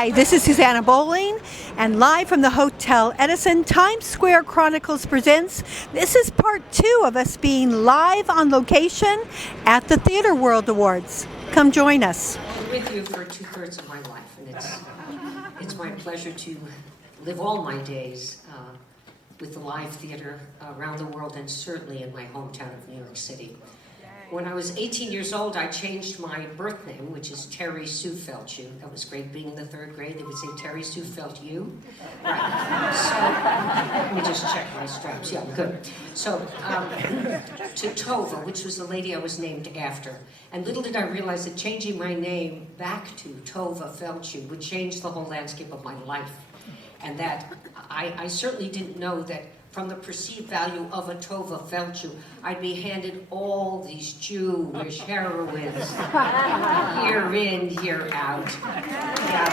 Hi, this is Susanna Bowling, and live from the Hotel Edison, Times Square Chronicles presents. This is part 2 of us being live on location at the Theater World Awards. Come join us. I'm with you for 2/3 of my life, and it's my pleasure to live all my days with the live theater around the world, and certainly in my hometown of New York City. When I was 18 years old, I changed my birth name, which is Terry Sue Felchew. That was great. Being in the 3rd grade, they would say, Terry Sue Felchew. Right. So, let me just check my straps. Yeah, good. So, to Tova, which was the lady I was named after. And little did I realize that changing my name back to Tova Felchew would change the whole landscape of my life. And that I certainly didn't know that from the perceived value of a Tova Felchew, I'd be handed all these Jewish heroines, year in, year out. Yeah.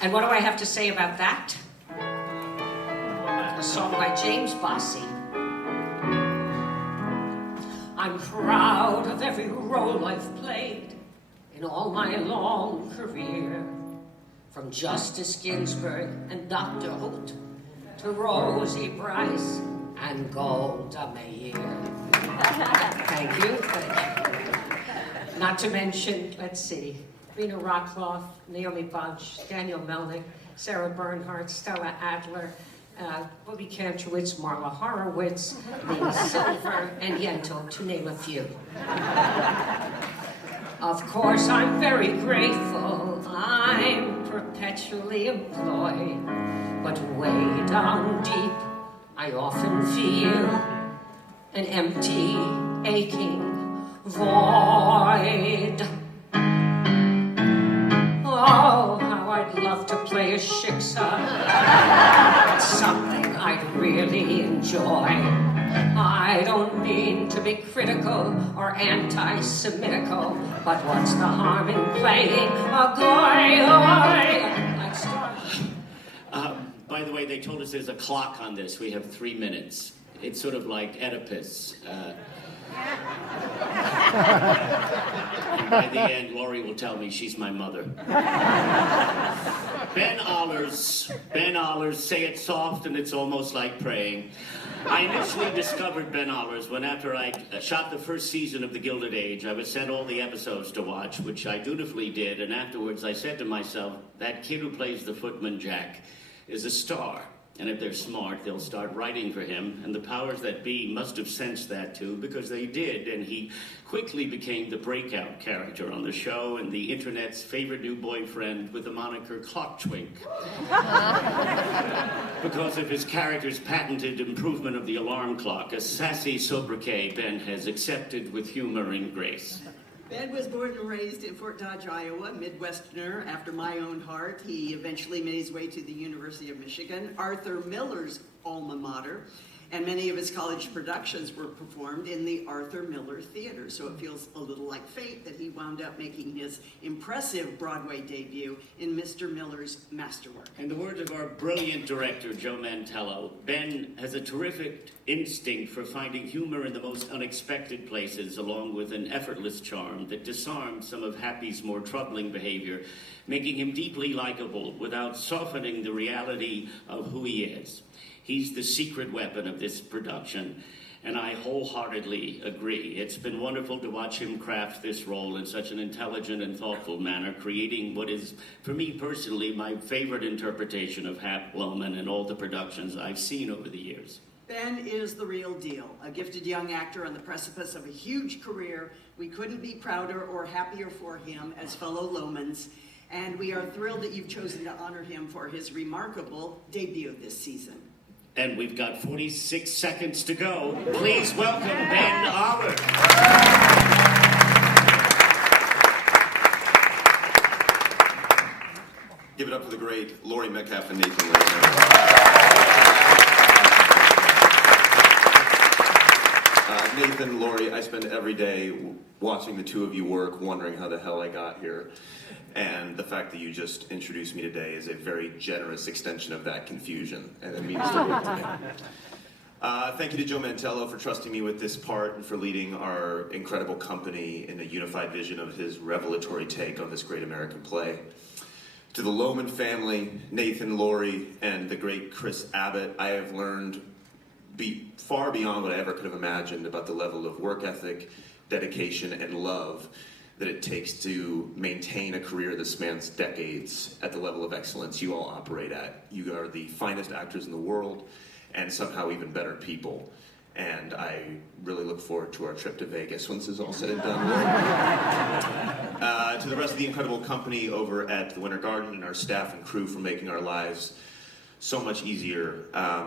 And what do I have to say about that? A song by James Bossy. I'm proud of every role I've played in all my long career. From Justice Ginsburg and Dr. Holt to Rosie Brice and Golda Meir. Thank you. Not to mention, let's see, Rena Rockcloth, Naomi Bunch, Daniel Melnick, Sarah Bernhardt, Stella Adler, Bobby Kantrowitz, Marla Horowitz, Lena Silver, and Yentl, to name a few. Of course, I'm very grateful. I'm perpetually employed, but way down deep, I often feel an empty, aching void. Oh, how I'd love to play a shiksa. It's something I'd really enjoy. I don't mean to be critical or anti-Semitical, but what's the harm in playing a goy? Let's start. By the way, they told us there's a clock on this. We have 3 minutes. It's sort of like Oedipus. By the end, Laurie will tell me she's my mother. Ben Allers, say it soft and it's almost like praying. I initially discovered Ben Allers when, after I shot the first season of The Gilded Age, I was sent all the episodes to watch, which I dutifully did, and afterwards I said to myself, that kid who plays the footman Jack is a star. And if they're smart, they'll start writing for him. And the powers that be must have sensed that too, because they did. And he quickly became the breakout character on the show and the internet's favorite new boyfriend with the moniker Clock Twink. Because of his character's patented improvement of the alarm clock, a sassy sobriquet Ben has accepted with humor and grace. Ben was born and raised in Fort Dodge, Iowa, Midwesterner after my own heart. He eventually made his way to the University of Michigan, Arthur Miller's alma mater, and many of his college productions were performed in the Arthur Miller Theater. So it feels a little like fate that he wound up making his impressive Broadway debut in Mr. Miller's masterwork. In the words of our brilliant director, Joe Mantello, Ben has a terrific instinct for finding humor in the most unexpected places, along with an effortless charm that disarms some of Happy's more troubling behavior, making him deeply likable without softening the reality of who he is. He's the secret weapon of this production, and I wholeheartedly agree. It's been wonderful to watch him craft this role in such an intelligent and thoughtful manner, creating what is, for me personally, my favorite interpretation of Hap Loman and all the productions I've seen over the years. Ben is the real deal, a gifted young actor on the precipice of a huge career. We couldn't be prouder or happier for him as fellow Lomans, and we are thrilled that you've chosen to honor him for his remarkable debut this season. And we've got 46 seconds to go. Please welcome Ben Allers. Give it up for the great Laurie Metcalf and Nathan Lane. Nathan, Laurie, I spend every day watching the two of you work, wondering how the hell I got here. And the fact that you just introduced me today is a very generous extension of that confusion, and it means the world to me. Thank you to Joe Mantello for trusting me with this part and for leading our incredible company in a unified vision of his revelatory take on this great American play. To the Lohman family, Nathan, Lori, and the great Chris Abbott, I have learned far beyond what I ever could have imagined about the level of work ethic, dedication, and love that it takes to maintain a career that spans decades at the level of excellence you all operate at. You are the finest actors in the world, and somehow even better people. And I really look forward to our trip to Vegas once this is all said and done. To the rest of the incredible company over at the Winter Garden and our staff and crew for making our lives so much easier.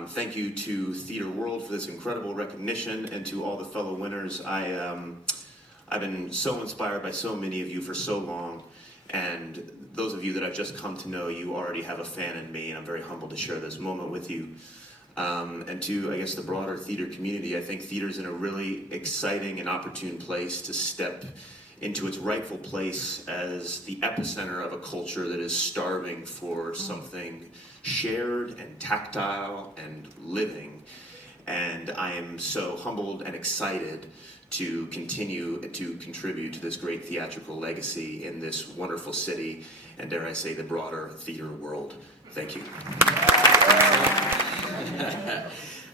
Thank you to Theater World for this incredible recognition, and to all the fellow winners. I've been so inspired by so many of you for so long, and those of you that I've just come to know, you already have a fan in me, and I'm very humbled to share this moment with you. And to, I guess, the broader theater community, I think theater's in a really exciting and opportune place to step into its rightful place as the epicenter of a culture that is starving for something shared and tactile and living. And I am so humbled and excited to continue to contribute to this great theatrical legacy in this wonderful city, and dare I say, the broader theater world. Thank you.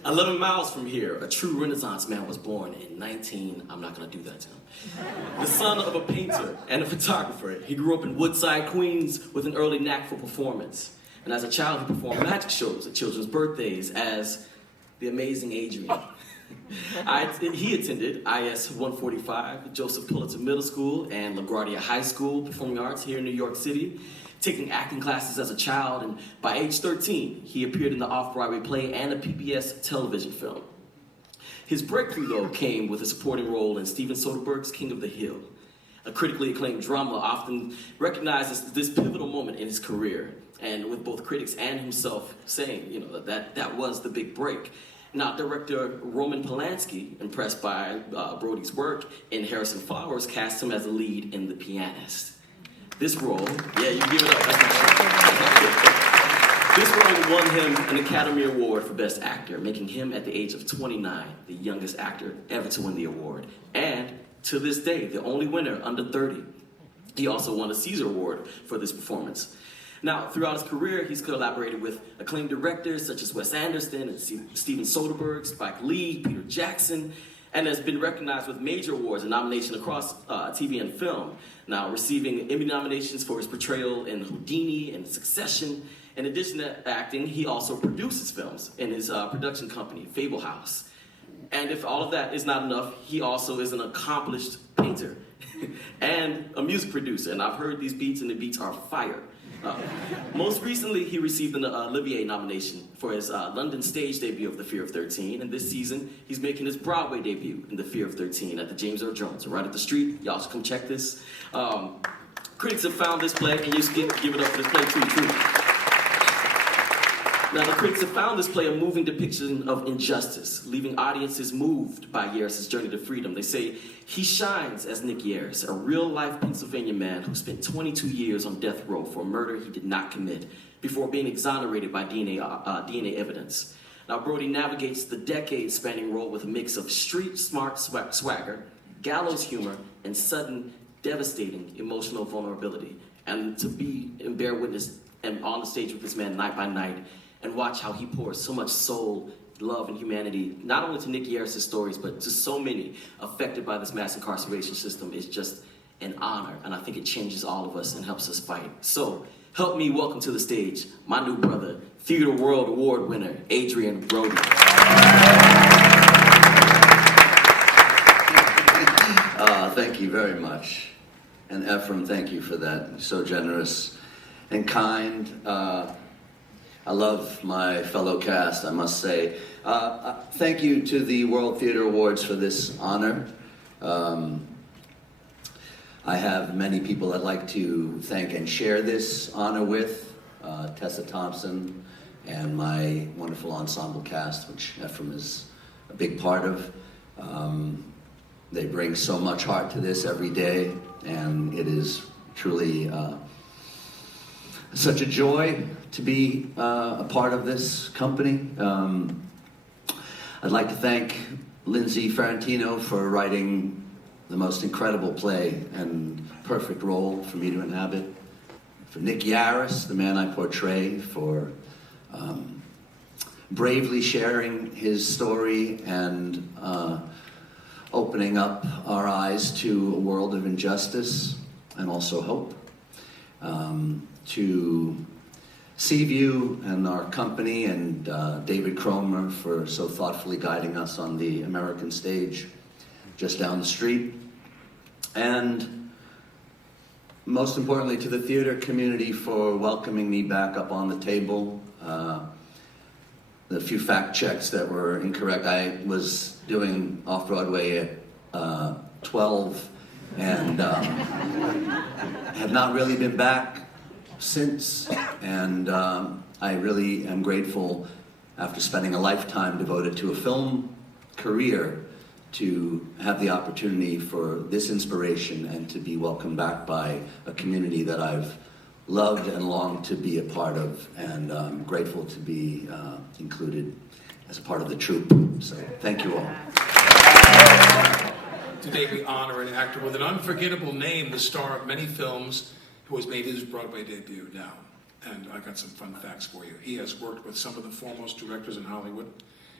11 miles from here, a true Renaissance man was born in I'm not gonna do that to him. The son of a painter and a photographer, he grew up in Woodside, Queens with an early knack for performance. And as a child, he performed magic shows at children's birthdays as the amazing Adrian. He attended IS 145, Joseph Pulitzer Middle School, and LaGuardia High School Performing Arts here in New York City, taking acting classes as a child, and by age 13, he appeared in the Off-Broadway play and a PBS television film. His breakthrough, though, came with a supporting role in Steven Soderbergh's King of the Hill, a critically acclaimed drama often recognized as this pivotal moment in his career, and with both critics and himself saying, that was the big break. Now, director Roman Polanski, impressed by Brody's work in Harrison Flowers, cast him as the lead in The Pianist. This role, yeah, you give it up. This role won him an Academy Award for Best Actor, making him, at the age of 29, the youngest actor ever to win the award. And to this day, the only winner under 30. He also won a Caesar Award for this performance. Now, throughout his career, he's collaborated with acclaimed directors such as Wes Anderson and Steven Soderbergh, Spike Lee, Peter Jackson, and has been recognized with major awards and nominations across TV and film. Now, receiving Emmy nominations for his portrayal in Houdini and Succession. In addition to acting, he also produces films in his production company, Fable House. And if all of that is not enough, he also is an accomplished painter and a music producer. And I've heard these beats, and the beats are fire. Most recently, he received an Olivier nomination for his London stage debut of The Fear of 13, and this season, he's making his Broadway debut in The Fear of 13 at the James Earl Jones, right up the street. Y'all should come check this. Critics have found this play, and you should give it up for this play too, truly. Now, the critics have found this play a moving depiction of injustice, leaving audiences moved by Yaris's journey to freedom. They say he shines as Nick Yaris, a real-life Pennsylvania man who spent 22 years on death row for a murder he did not commit before being exonerated by DNA evidence. Now, Brody navigates the decade-spanning role with a mix of street-smart swagger, gallows humor, and sudden, devastating emotional vulnerability. And to be and bear witness and on the stage with this man night by night, and watch how he pours so much soul, love, and humanity, not only to Nick Yaris' stories, but to so many affected by this mass incarceration system, is just an honor. And I think it changes all of us and helps us fight. So, help me welcome to the stage my new brother, Theater World Award winner, Adrian Brody. Thank you very much. And Ephraim, thank you for that. So generous and kind. I love my fellow cast, I must say. Thank you to the World Theater Awards for this honor. I have many people I'd like to thank and share this honor with. Tessa Thompson and my wonderful ensemble cast, which Ephraim is a big part of. They bring so much heart to this every day, and it is truly such a joy to be a part of this company. I'd like to thank Lindsay Ferrantino for writing the most incredible play and perfect role for me to inhabit. For Nick Yaris, the man I portray, for bravely sharing his story and opening up our eyes to a world of injustice and also hope. To Seaview and our company and David Cromer for so thoughtfully guiding us on the American stage just down the street. And most importantly, to the theater community for welcoming me back up on the table. The few fact checks that were incorrect. I was doing Off-Broadway at 12 and have not really been back since. And I really am grateful, after spending a lifetime devoted to a film career, to have the opportunity for this inspiration and to be welcomed back by a community that I've loved and longed to be a part of, and I'm grateful to be included as a part of the troupe. So thank you all. Today we honor an actor with an unforgettable name, the star of many films, who has made his Broadway debut now. And I got some fun facts for you. He has worked with some of the foremost directors in Hollywood,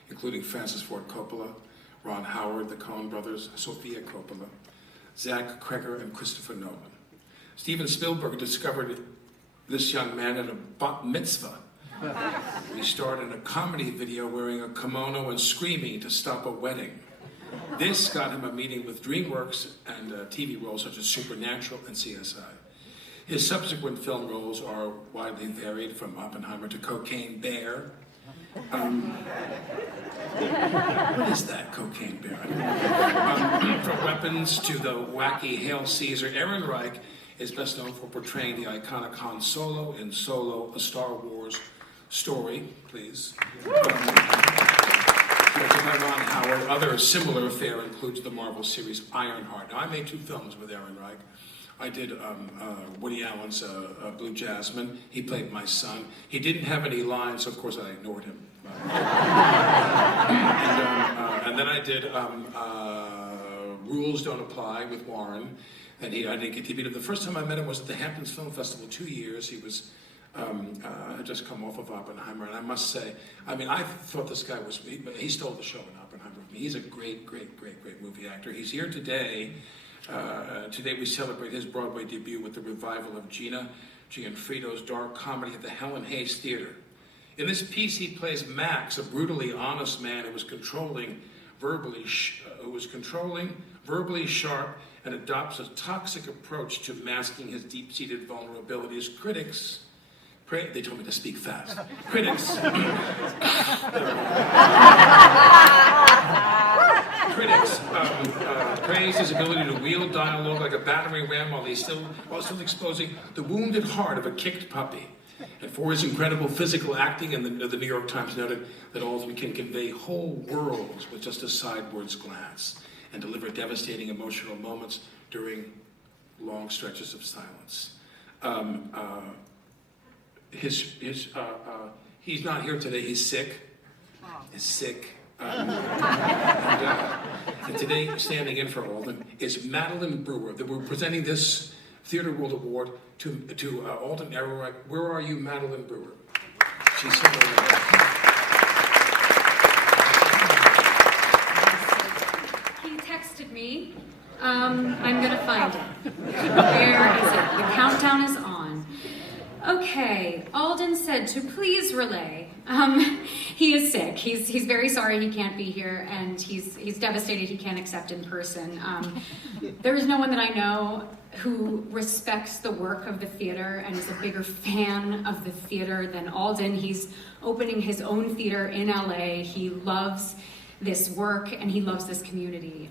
including Francis Ford Coppola, Ron Howard, the Coen brothers, Sofia Coppola, Zach Cregger, and Christopher Nolan. Steven Spielberg discovered this young man at a bat mitzvah. He starred in a comedy video wearing a kimono and screaming to stop a wedding. This got him a meeting with DreamWorks and TV roles such as Supernatural and CSI. His subsequent film roles are widely varied, from Oppenheimer to Cocaine Bear. What is that, Cocaine Bear? From Weapons to the wacky Hail Caesar, Aaron Reich is best known for portraying the iconic Han Solo in Solo, a Star Wars story, please. Directed by Ron Howard. Other similar fare includes the Marvel series Ironheart. Now, I made 2 films with Aaron Reich. I did Woody Allen's Blue Jasmine. He played my son. He didn't have any lines, so of course I ignored him. And then I did Rules Don't Apply with Warren. And I didn't get to meet him. The first time I met him was at the Hamptons Film Festival 2 years. He was had just come off of Oppenheimer, and I must say, I mean, I thought this guy was, he stole the show in Oppenheimer with me. He's a great, great, great, great movie actor. He's here today. Today we celebrate his Broadway debut with the revival of Gina Gianfrido's dark comedy at the Helen Hayes Theater. In this piece, he plays Max, a brutally honest man who was controlling, verbally sharp, and adopts a toxic approach to masking his deep-seated vulnerabilities. Critics they told me to speak fast. Critics praised his ability to wield dialogue like a battering ram while still exposing the wounded heart of a kicked puppy. And for his incredible physical acting, and the New York Times noted that Alden can convey whole worlds with just a sidewards glance and deliver devastating emotional moments during long stretches of silence. He's not here today. He's sick. And today, standing in for Alden is Madeline Brewer. We're presenting this Theater World Award to Alden Ehrenreich. Where are you, Madeline Brewer? She's here. He texted me. I'm gonna find it. Where is it? The countdown is on. Okay, Alden said to please relay. He is sick. He's very sorry he can't be here, and he's devastated he can't accept in person. There is no one that I know who respects the work of the theater and is a bigger fan of the theater than Alden. He's opening his own theater in LA. He loves this work and he loves this community.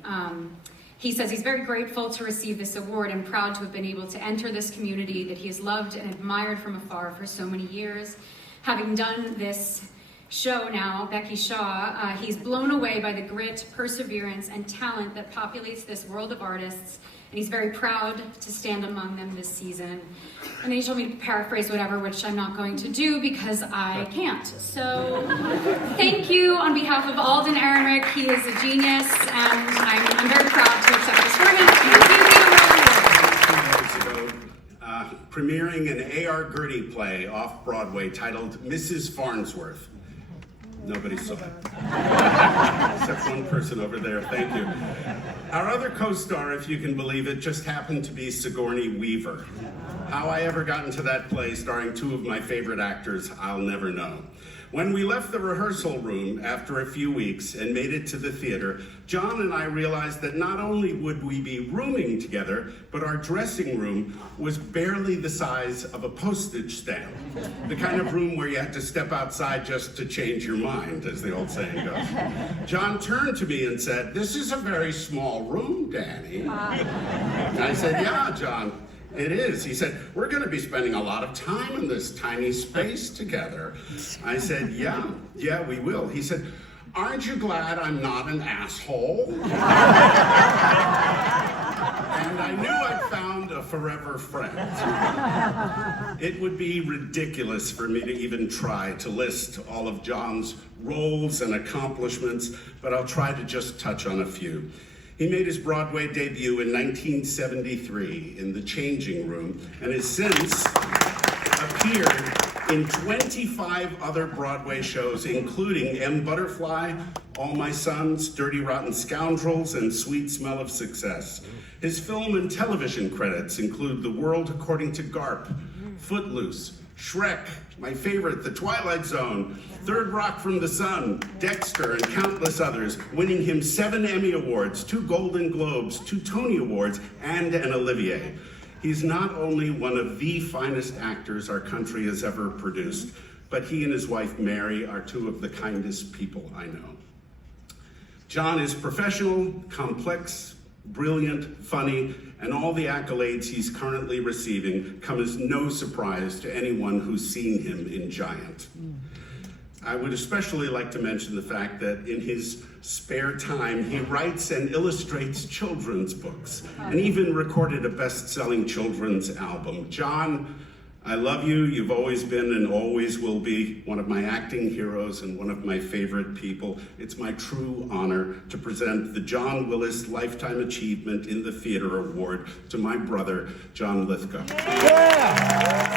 He says he's very grateful to receive this award and proud to have been able to enter this community that he has loved and admired from afar for so many years. Having done this show now, Becky Shaw, he's blown away by the grit, perseverance, and talent that populates this world of artists and he's very proud to stand among them this season. And then he told me to paraphrase whatever, which I'm not going to do because I can't. So thank you on behalf of Alden Ehrenreich. He is a genius, and I'm very proud to accept this for him. Premiering an A.R. Gertie play off-Broadway titled Mrs. Farnsworth. Nobody saw it. Except one person over there, thank you. Our other co-star, if you can believe it, just happened to be Sigourney Weaver. How I ever got into that play starring two of my favorite actors, I'll never know. When we left the rehearsal room after a few weeks and made it to the theater, John and I realized that not only would we be rooming together, but our dressing room was barely the size of a postage stamp. The kind of room where you had to step outside just to change your mind, as the old saying goes. John turned to me and said, "This is a very small room, Danny." And I said, "Yeah, John. It is." He said, "We're going to be spending a lot of time in this tiny space together." I said, yeah, we will. He said, "Aren't you glad I'm not an asshole?" And I knew I'd found a forever friend. It would be ridiculous for me to even try to list all of John's roles and accomplishments, but I'll try to just touch on a few. He made his Broadway debut in 1973 in The Changing Room and has since appeared in 25 other Broadway shows, including M. Butterfly, All My Sons, Dirty Rotten Scoundrels, and Sweet Smell of Success. His film and television credits include The World According to Garp, Footloose, Shrek, my favorite, The Twilight Zone, Third Rock from the Sun, Dexter, and countless others, winning him 7 Emmy Awards, 2 Golden Globes, 2 Tony Awards, and an Olivier. He's not only one of the finest actors our country has ever produced, but he and his wife Mary are 2 of the kindest people I know. John is professional, complex, brilliant, funny, and all the accolades he's currently receiving come as no surprise to anyone who's seen him in Giant. I would especially like to mention the fact that in his spare time, he writes and illustrates children's books, and even recorded a best-selling children's album. John, I love you. You've always been and always will be one of my acting heroes and one of my favorite people. It's my true honor to present the John Willis Lifetime Achievement in the Theater Award to my brother, John Lithgow. Yeah.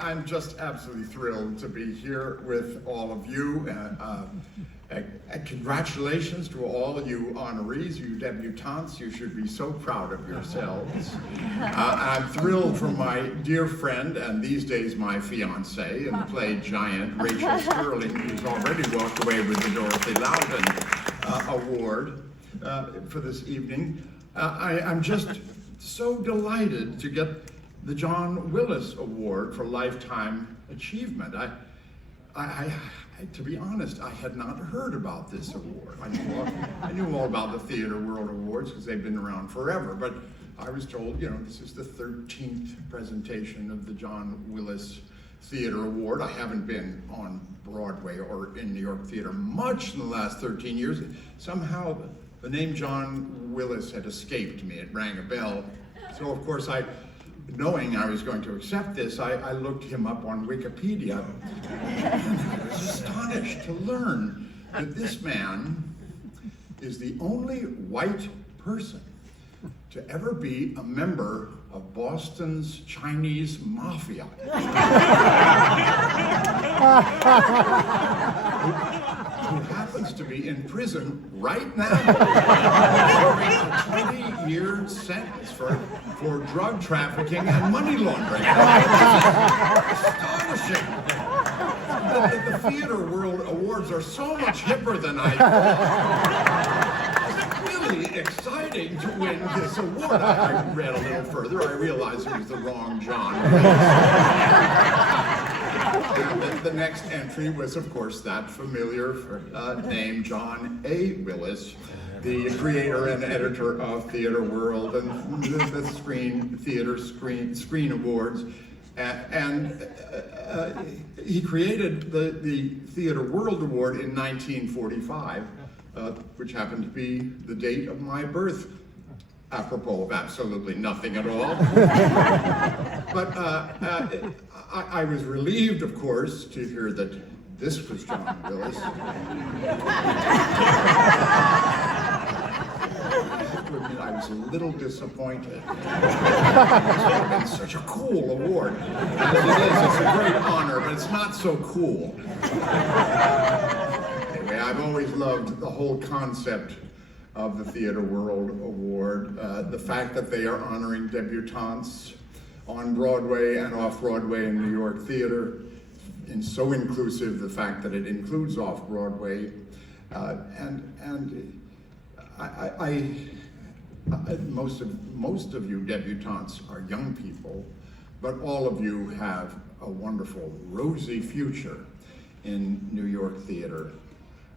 I'm just absolutely thrilled to be here with all of you. Congratulations to all of you honorees, you debutantes. You should be so proud of yourselves. I'm thrilled for my dear friend, and these days my fiancée, in the play Giant, Rachel Sterling, who's already walked away with the Dorothy Loudon Award for this evening. I'm just so delighted to get the John Willis Award for Lifetime Achievement. To be honest, I had not heard about this award. I knew all about the Theater World Awards because they've been around forever, but I was told, this is the 13th presentation of the John Willis Theater Award. I haven't been on Broadway or in New York theater much in the last 13 years. Somehow the name John Willis had escaped me. It rang a bell. So of course knowing I was going to accept this, I looked him up on Wikipedia, and I was astonished to learn that this man is the only white person to ever be a member of Boston's Chinese mafia. Who happens to be in prison right now, serving a 20-year sentence for drug trafficking and money laundering. Astonishing. The Theater World Awards are so much hipper than I thought. It's really exciting to win this award. I read a little further. I realized it was the wrong John. The next entry was, of course, that familiar name, John A. Willis, the creator and editor of Theater World and the Screen Awards. And he created the Theater World Award in 1945, which happened to be the date of my birth, apropos of absolutely nothing at all. But I was relieved, of course, to hear that this was John Willis. I was a little disappointed. It's such a cool award. As it is, it's a great honor, but it's not so cool. Anyway, I've always loved the whole concept of the Theater World Award. The fact that they are honoring debutantes on Broadway and off-Broadway in New York theater, and so inclusive, the fact that it includes off-Broadway. Most of you debutantes are young people, but all of you have a wonderful, rosy future in New York theater.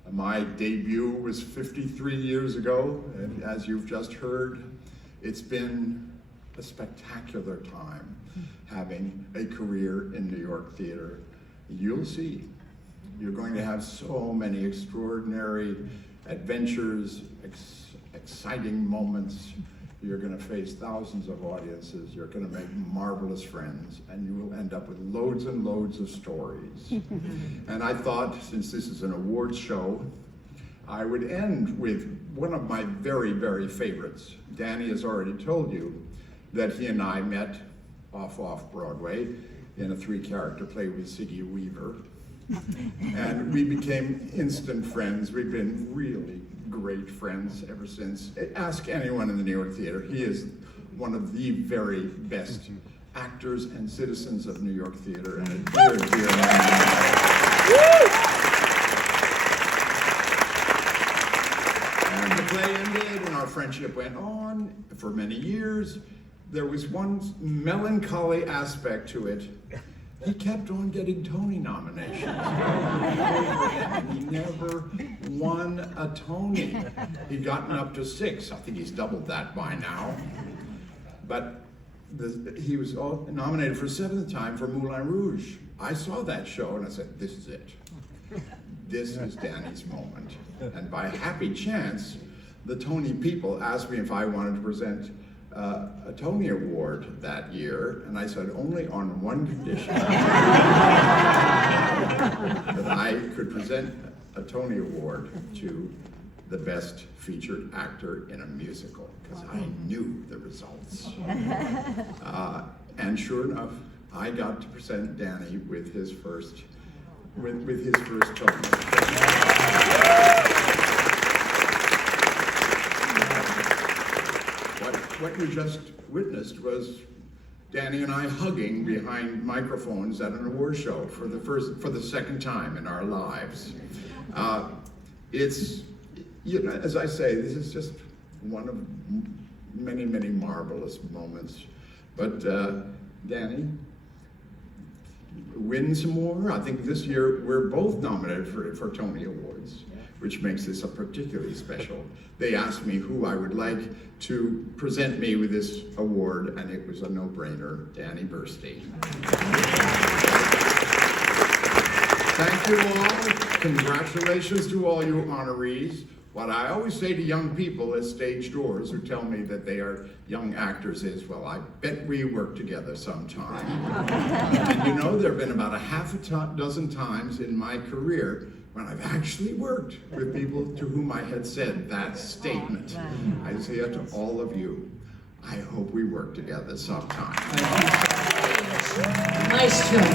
My debut was 53 years ago, and as you've just heard, it's been a spectacular time having a career in New York theater. You'll see, you're going to have so many extraordinary adventures, exciting moments. You're going to face thousands of audiences. You're going to make marvelous friends, and you will end up with loads and loads of stories. And I thought, since this is an awards show, I would end with one of my very, very favorites. Danny has already told you that he and I met off-Broadway in a 3-character play with Siggy Weaver. And we became instant friends. We've been really great friends ever since. Ask anyone in the New York theater. He is one of the very best actors and citizens of New York theater, and a dear, dear And the play ended, and our friendship went on for many years. There was one melancholy aspect to it. He kept on getting Tony nominations. And he never won a Tony. He'd gotten up to 6. I think he's doubled that by now. But he was nominated for a 7th time for Moulin Rouge. I saw that show and I said, this is it. This is Danny's moment. And by happy chance, the Tony people asked me if I wanted to present a Tony Award that year, and I said only on one condition, that I could present a Tony Award to the best featured actor in a musical, because I knew the results. And sure enough, I got to present Danny with his first Tony. What you just witnessed was Danny and I hugging behind microphones at an award show for the second time in our lives. It's, you know, as I say, this is just one of many, many marvelous moments. But Danny, win some more. I think this year we're both nominated for Tony Awards, which makes this a particularly special. They asked me who I would like to present me with this award, and it was a no-brainer, Danny Burstein. Thank you all. Congratulations to all you honorees. What I always say to young people at stage doors who tell me that they are young actors is, well, I bet we work together sometime. And you know, there have been about a half a dozen times in my career when I've actually worked with people to whom I had said that statement. I say it to all of you. I hope we work together sometime. Nice job.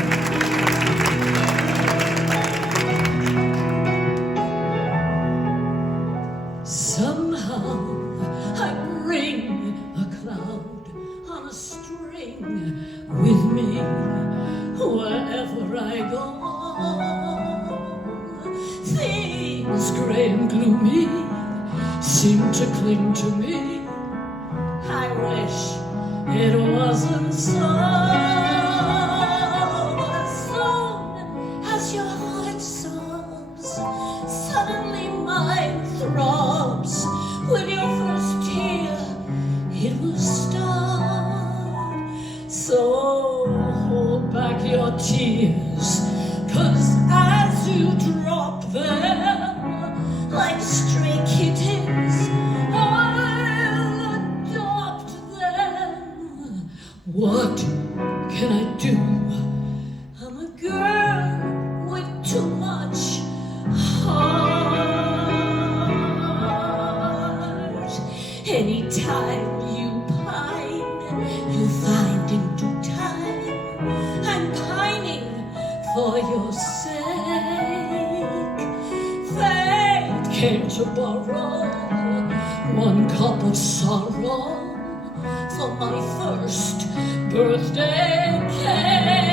Somehow I bring a cloud on a string with me wherever I go. Things gray and gloomy seem to cling to me. I wish it wasn't so. But as soon as your heart sobs, suddenly mine throbs it will start. So hold back your tears, 'cause as you drop them like stray kittens, I'll adopt them. What can I do? I'm a girl with too much heart. Anytime you pine, you'll find in due time I'm pining for your sake. Fate came to borrow one cup of sorrow for my first birthday cake.